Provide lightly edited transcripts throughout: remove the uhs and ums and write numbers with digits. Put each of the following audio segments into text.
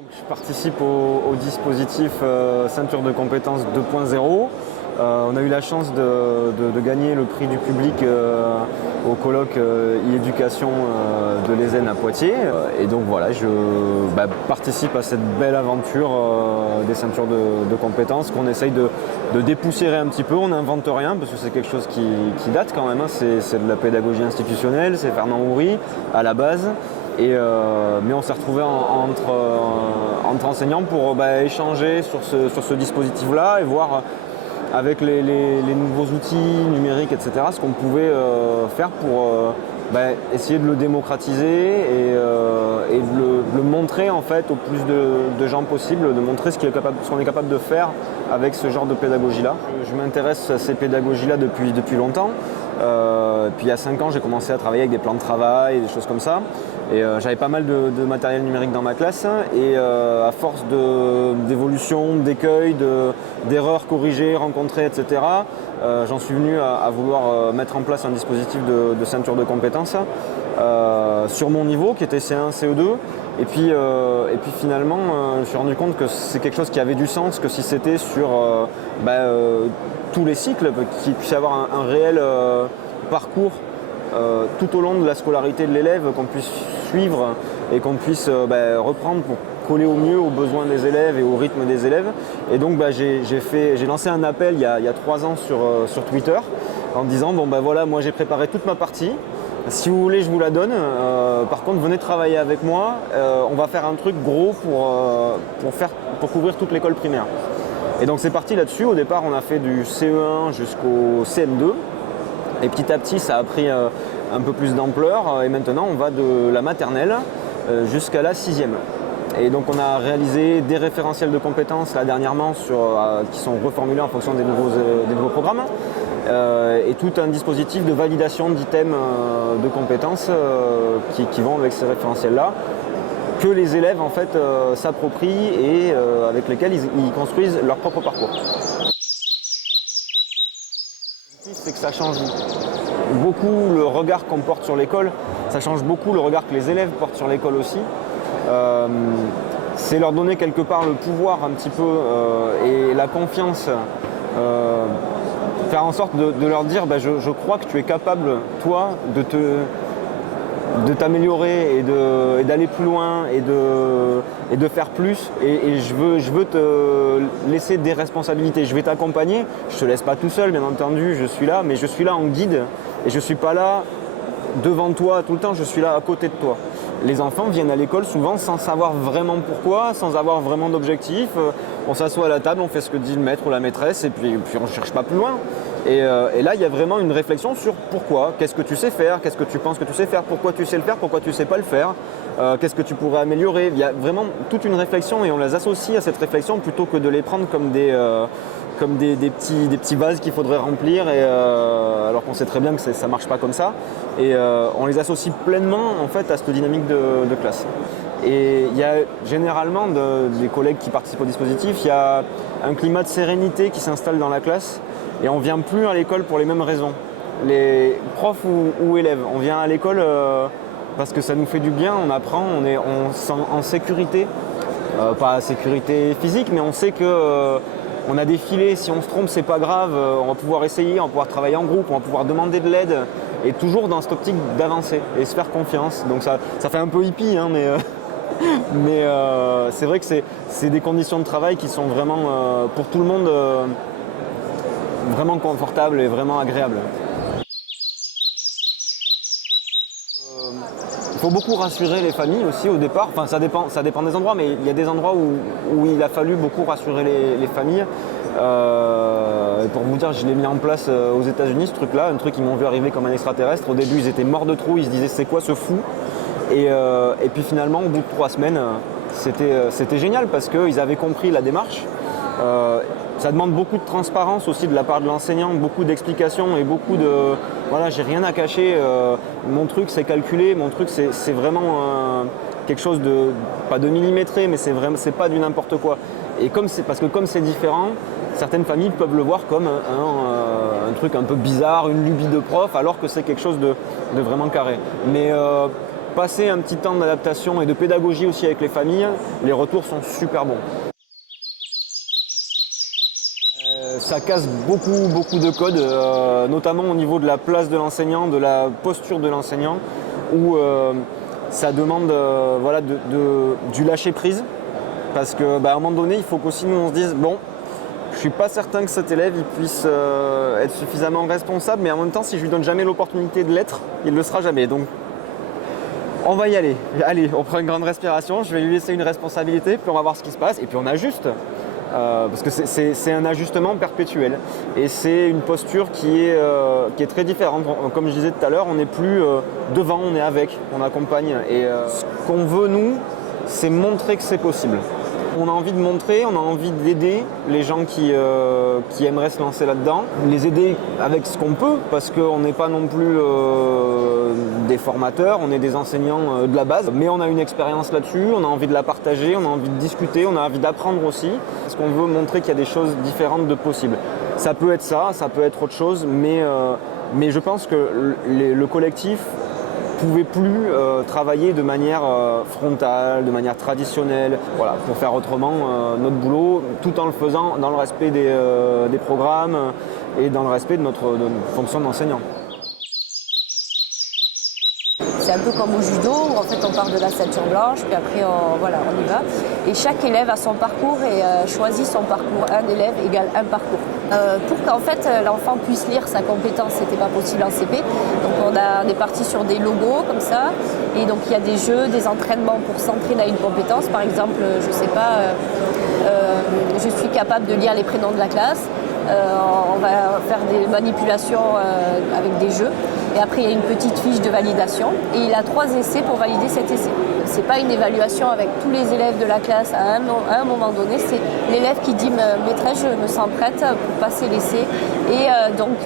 Donc, je participe au dispositif Ceinture de compétences 2.0. On a eu la chance de gagner le prix du public au colloque e-éducation de l'ESN à Poitiers. Et donc voilà, je participe à cette belle aventure des ceintures de compétences qu'on essaye de dépoussiérer un petit peu. On n'invente rien parce que c'est quelque chose qui date quand même. Hein. C'est de la pédagogie institutionnelle, c'est Fernand Houry à la base. Mais on s'est retrouvés entre enseignants pour échanger sur ce dispositif-là et voir avec les nouveaux outils numériques, etc., ce qu'on pouvait faire pour essayer de le démocratiser et de le montrer en fait au plus de gens possible, de montrer ce qu'on est capable de faire avec ce genre de pédagogie-là. Je m'intéresse à ces pédagogies-là depuis longtemps. Puis il y a 5 ans, j'ai commencé à travailler avec des plans de travail, des choses comme ça. Et j'avais pas mal de matériel numérique dans ma classe. Et à force d'évolution, d'écueils, d'erreurs corrigées, rencontrées, etc., j'en suis venu à vouloir mettre en place un dispositif de ceinture de compétences sur mon niveau, qui était C1, CE2. Et puis finalement, je me suis rendu compte que c'est quelque chose qui avait du sens, que si c'était sur tous les cycles, qu'il puisse y avoir un réel parcours tout au long de la scolarité de l'élève, qu'on puisse suivre et qu'on puisse reprendre pour coller au mieux aux besoins des élèves et au rythme des élèves. Et donc j'ai lancé un appel il y a 3 ans sur Twitter en disant voilà, moi j'ai préparé toute ma partie. Si vous voulez, je vous la donne. Par contre, venez travailler avec moi. On va faire un truc gros pour couvrir toute l'école primaire. Et donc c'est parti là-dessus. Au départ, on a fait du CE1 jusqu'au CM2. Et petit à petit, ça a pris un peu plus d'ampleur. Et maintenant, on va de la maternelle jusqu'à la 6e. Et donc on a réalisé des référentiels de compétences là dernièrement qui sont reformulés en fonction des nouveaux programmes. Et tout un dispositif de validation d'items de compétences qui vont avec ces référentiels-là, que les élèves en fait s'approprient et avec lesquels ils construisent leur propre parcours. C'est que ça change beaucoup le regard qu'on porte sur l'école, ça change beaucoup le regard que les élèves portent sur l'école aussi. C'est leur donner quelque part le pouvoir un petit peu et la confiance. Faire en sorte de leur dire je crois que tu es capable, toi, de t'améliorer et d'aller plus loin et de faire plus. Et je veux te laisser des responsabilités. Je vais t'accompagner. Je ne te laisse pas tout seul, bien entendu, je suis là, mais je suis là en guide et je ne suis pas là devant toi tout le temps, je suis là à côté de toi. Les enfants viennent à l'école souvent sans savoir vraiment pourquoi, sans avoir vraiment d'objectif. On s'assoit à la table, on fait ce que dit le maître ou la maîtresse et puis on ne cherche pas plus loin. Et là, il y a vraiment une réflexion sur pourquoi, qu'est-ce que tu sais faire, qu'est-ce que tu penses que tu sais faire, pourquoi tu sais le faire, pourquoi tu ne sais pas le faire, qu'est-ce que tu pourrais améliorer. Il y a vraiment toute une réflexion et on les associe à cette réflexion plutôt que de les prendre comme des petits vases qu'il faudrait remplir, alors qu'on sait très bien que ça ne marche pas comme ça. Et on les associe pleinement en fait, à cette dynamique de classe. Et il y a généralement des collègues qui participent au dispositif, il y a un climat de sérénité qui s'installe dans la classe et on ne vient plus à l'école pour les mêmes raisons. Les profs ou élèves, on vient à l'école parce que ça nous fait du bien, on apprend, on se sent en sécurité. Pas sécurité physique, mais on sait que on a des filets, si on se trompe, c'est pas grave, on va pouvoir essayer, on va pouvoir travailler en groupe, on va pouvoir demander de l'aide, et toujours dans cette optique d'avancer et se faire confiance. Donc ça fait un peu hippie, hein, mais c'est vrai que c'est des conditions de travail qui sont vraiment, pour tout le monde, vraiment confortables et vraiment agréables. Il faut beaucoup rassurer les familles aussi au départ. Enfin, ça dépend des endroits, mais il y a des endroits où il a fallu beaucoup rassurer les familles. Pour vous dire, je l'ai mis en place aux États-Unis, ce truc-là, un truc qu'ils m'ont vu arriver comme un extraterrestre. Au début, ils étaient morts de trou, ils se disaient c'est quoi ce fou ? Et puis finalement, au bout de 3 semaines, c'était génial parce qu'ils avaient compris la démarche. Ça demande beaucoup de transparence aussi de la part de l'enseignant, beaucoup d'explications et beaucoup de voilà, j'ai rien à cacher, mon truc c'est calculé, mon truc c'est vraiment quelque chose de, pas de millimétré, mais c'est pas du n'importe quoi. Et parce que comme c'est différent, certaines familles peuvent le voir comme un truc un peu bizarre, une lubie de prof, alors que c'est quelque chose de vraiment carré. Mais passer un petit temps d'adaptation et de pédagogie aussi avec les familles, les retours sont super bons. Ça casse beaucoup de codes, notamment au niveau de la place de l'enseignant, de la posture de l'enseignant, où ça demande voilà, du lâcher prise. Parce qu'à un moment donné, il faut qu'aussi nous on se dise, bon, je ne suis pas certain que cet élève il puisse être suffisamment responsable, mais en même temps, si je lui donne jamais l'opportunité de l'être, il ne le sera jamais. Donc, on va y aller. Allez, on prend une grande respiration, je vais lui laisser une responsabilité, puis on va voir ce qui se passe, et puis on ajuste. Parce que c'est un ajustement perpétuel. Et c'est une posture qui est très différente. Comme je disais tout à l'heure, on n'est plus devant, on est avec, on accompagne. Et ce qu'on veut, nous, c'est montrer que c'est possible. On a envie de montrer, on a envie d'aider les gens qui aimeraient se lancer là-dedans, les aider avec ce qu'on peut, parce qu'on n'est pas non plus des formateurs, on est des enseignants de la base, mais on a une expérience là-dessus, on a envie de la partager, on a envie de discuter, on a envie d'apprendre aussi, parce qu'on veut montrer qu'il y a des choses différentes de possibles. Ça peut être ça peut être autre chose, mais je pense que le collectif pouvait plus travailler de manière frontale, de manière traditionnelle, voilà, pour faire autrement notre boulot, tout en le faisant dans le respect des programmes et dans le respect de notre fonction d'enseignant. C'est un peu comme au judo où en fait on part de la ceinture blanche, puis après on y va. Et chaque élève a son parcours et choisit son parcours. Un élève égale un parcours. Pour qu'en fait l'enfant puisse lire sa compétence, c'était pas possible en CP. Donc on est parti sur des logos comme ça. Et donc il y a des jeux, des entraînements pour s'entraîner à une compétence. Par exemple, je sais pas, je suis capable de lire les prénoms de la classe. On va faire des manipulations avec des jeux. Et après, il y a une petite fiche de validation. Et il a 3 essais pour valider cet essai. Ce n'est pas une évaluation avec tous les élèves de la classe à un moment donné. C'est l'élève qui dit « Maîtresse, je me sens prête pour passer l'essai. » Et donc,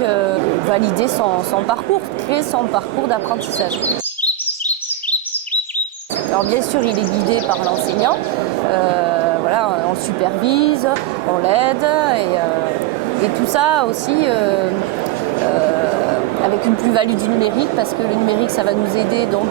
valider son parcours, créer son parcours d'apprentissage. Alors bien sûr, il est guidé par l'enseignant. Voilà, on le supervise, on l'aide. Et tout ça aussi avec une plus-value du numérique, parce que le numérique, ça va nous aider. Donc,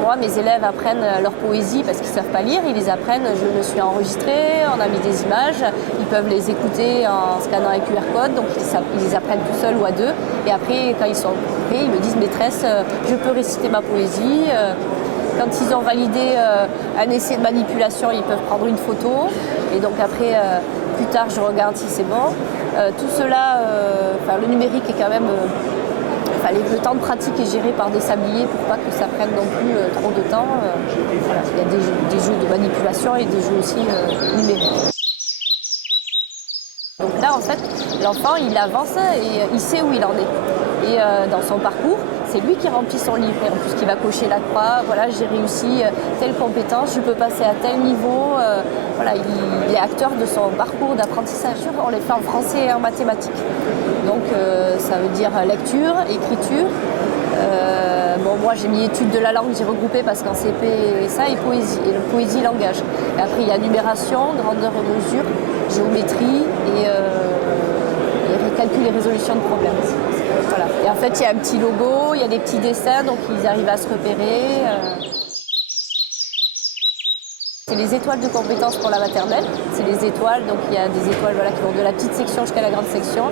moi, mes élèves apprennent leur poésie parce qu'ils ne savent pas lire. Ils les apprennent, je me suis enregistrée, on a mis des images. Ils peuvent les écouter en scannant un QR code. Donc, ils les apprennent tout seuls ou à 2. Et après, quand ils sont prêts, ils me disent « Maîtresse, je peux réciter ma poésie ». Quand ils ont validé un essai de manipulation, ils peuvent prendre une photo. Et donc après, plus tard, je regarde si c'est bon. Tout cela, le numérique est quand même... le temps de pratique est géré par des sabliers pour pas que ça prenne non plus trop de temps. Voilà, il y a des jeux de manipulation et des jeux aussi numériques. Donc là, en fait, l'enfant, il avance et il sait où il en est. Et dans son parcours, c'est lui qui remplit son livre. Et en plus, qui va cocher la croix. Voilà, j'ai réussi telle compétence, je peux passer à tel niveau. Voilà, il est acteur de son parcours d'apprentissage. On les fait en français et en mathématiques. Donc, ça veut dire lecture, écriture. Moi, j'ai mis études de la langue, j'ai regroupé parce qu'en CP, ça et poésie. Et le poésie, langage. Et après, il y a numération, grandeur et mesure, géométrie et calcul et résolution de problèmes. Voilà. Et en fait, il y a un petit logo, il y a des petits dessins, donc ils arrivent à se repérer. C'est les étoiles de compétences pour la maternelle. C'est les étoiles, donc il y a des étoiles qui vont de la petite section jusqu'à la grande section.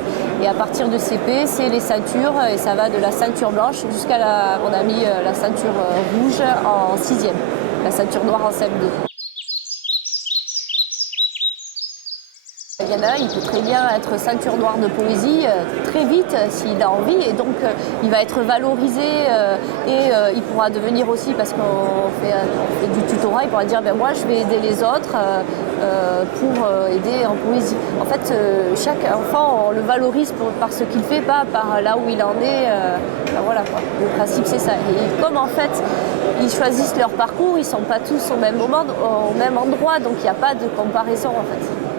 Et à partir de CP, c'est les ceintures, et ça va de la ceinture blanche jusqu'à on a mis la ceinture rouge en 6e, la ceinture noire en CM2. Il y en a un, il peut très bien être ceinture noire de poésie très vite s'il a envie, et donc il va être valorisé et il pourra devenir aussi, parce qu'on fait du tutorat, il pourra dire moi je vais aider les autres pour aider en poésie. En fait, chaque enfant, on le valorise par ce qu'il fait, pas par là où il en est. Voilà, quoi. Le principe, c'est ça. Et comme en fait, ils choisissent leur parcours, ils ne sont pas tous au même moment, au même endroit, donc il n'y a pas de comparaison en fait.